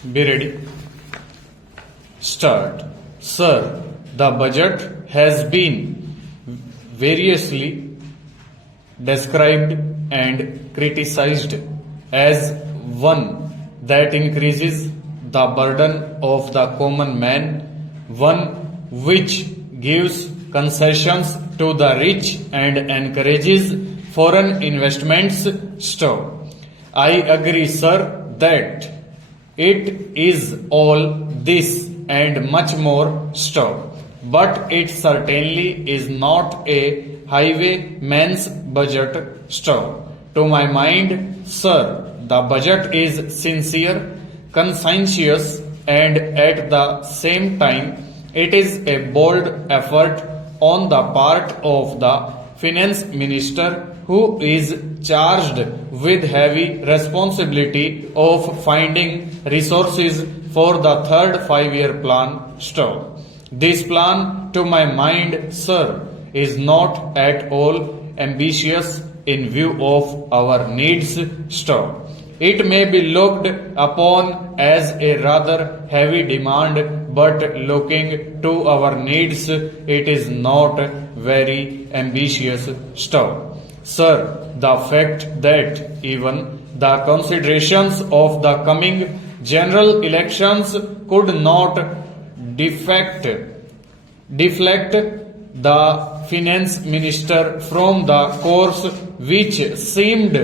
Be ready. Start. Sir, the budget has been variously described and criticized as one that increases the burden of the common man, one which gives concessions to the rich and encourages foreign investments. Stop. I agree, sir, that it is all this and much more. Stop. But it certainly is not a highwayman's budget. Stop. To my mind, sir, the budget is sincere, conscientious, and at the same time, it is a bold effort on the part of the finance minister who is charged with heavy responsibility of finding resources for the third five-year plan. Stop. This plan, to my mind, sir, is not at all ambitious in view of our needs. Stop. It may be looked upon as a rather heavy demand, but looking to our needs, it is not very ambitious. Stop. Sir, the fact that even the considerations of the coming general elections could not deflect the finance minister from the course which seemed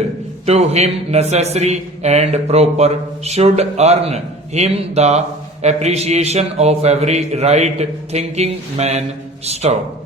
to him necessary and proper should earn him the appreciation of every right-thinking man. Stop.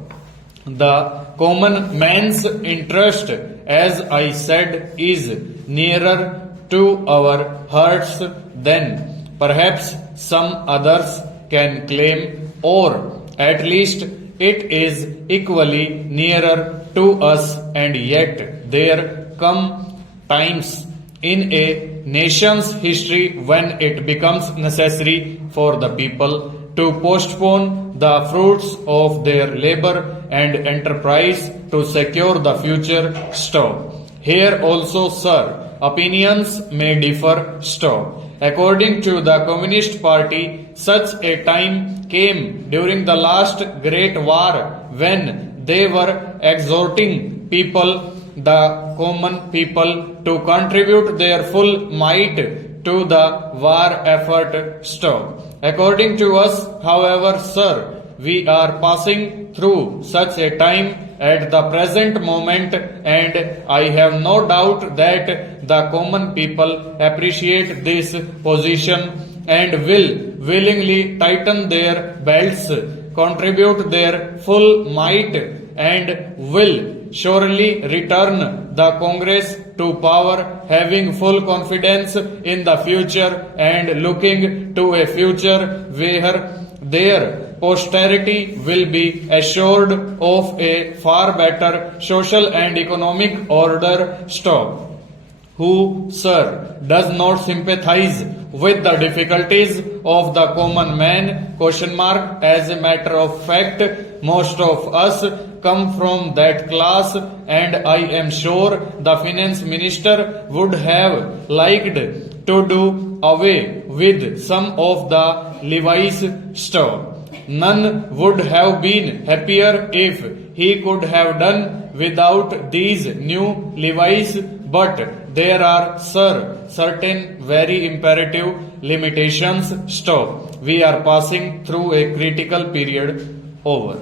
The common man's interest, as I said, is nearer to our hearts than perhaps some others can claim, or at least it is equally nearer to us, and yet there come times in a nation's history when it becomes necessary for the people to postpone the fruits of their labor and enterprise to secure the future. Stop. Here also, sir, opinions may differ. Stop. According to the Communist Party, such a time came during the last Great War when they were exhorting people, the common people, to contribute their full might to the war effort. Stop. According to us, however, sir, we are passing through such a time at the present moment, and I have no doubt that the common people appreciate this position and will willingly tighten their belts, contribute their full might, and will surely return the Congress to power, having full confidence in the future and looking to a future where their posterity will be assured of a far better social and economic order. Stop. Who, sir, does not sympathize with the difficulties of the common man? Question mark. As a matter of fact, most of us come from that class, and I am sure the finance minister would have liked to do away with some of the levies. Stop. None would have been happier if he could have done without these new levies, but there are, sir, certain very imperative limitations. Stop. We are passing through a critical period. Over.